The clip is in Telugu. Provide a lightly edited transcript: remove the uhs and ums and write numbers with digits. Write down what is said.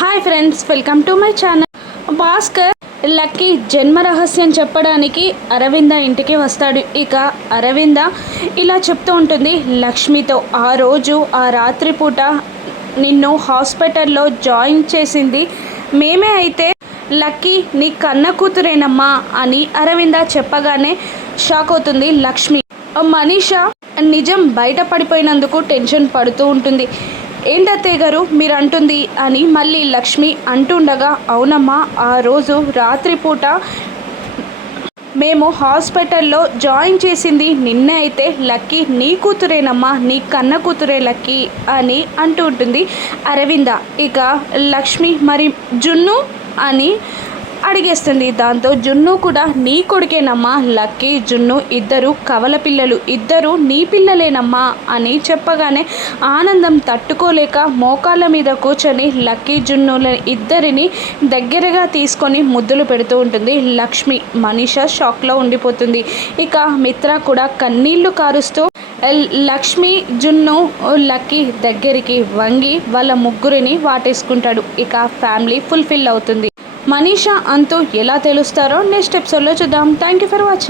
Hi friends, welcome to my channel. Bhaskar lucky జన్మ రహస్యం చెప్పడానికి అరవింద ఇంటికి వస్తాడు. ఇక అరవింద ఇలా చెప్తూ ఉంటుంది లక్ష్మితో, ఆ రోజు ఆ రాత్రిపూట నిన్ను హాస్పిటల్లో జాయిన్ చేసింది మేమే అయితే లక్కీ నీ కన్న కూతురేనమ్మా అని అరవింద చెప్పగానే షాక్ అవుతుంది లక్ష్మి. మనీషా నిజం బయటపడిపోయినందుకు టెన్షన్ పడుతూ ఉంటుంది. ఏంటత్తయ్య గారు మీరు అంటుంది అని మళ్ళీ లక్ష్మి అంటుండగా, అవునమ్మా ఆ రోజు రాత్రిపూట మేము హాస్పిటల్లో జాయిన్ చేసింది నిన్నే అయితే లక్కీ నీ కూతురేనమ్మా, నీ కన్న కూతురే లక్కీ అని అంటూ ఉంటుంది అరవింద. ఇక లక్ష్మి మరి జున్ను అని అడిగేస్తుంది. దాంతో జున్ను కూడా నీ కొడుకేనమ్మా, లక్కీ జున్ను ఇద్దరు కవల పిల్లలు, ఇద్దరు నీ పిల్లలేనమ్మా అని చెప్పగానే ఆనందం తట్టుకోలేక మోకాళ్ళ మీద కూర్చొని లక్కీ జున్నుల ఇద్దరిని దగ్గరగా తీసుకొని ముద్దులు పెడుతూ ఉంటుంది లక్ష్మి. మనీషా షాక్లో ఉండిపోతుంది. ఇక మిత్ర కూడా కన్నీళ్లు కారుస్తూ లక్ష్మి జున్ను లక్కీ దగ్గరికి వంగి వాళ్ళ ముగ్గురిని వాటేసుకుంటాడు. ఇక ఫ్యామిలీ ఫుల్ఫిల్ అవుతుంది. మనీషా అంటూ ఎలా తెలుస్తారో నెక్స్ట్ ఎపిసోడ్లో చూద్దాం. Thank you for watching.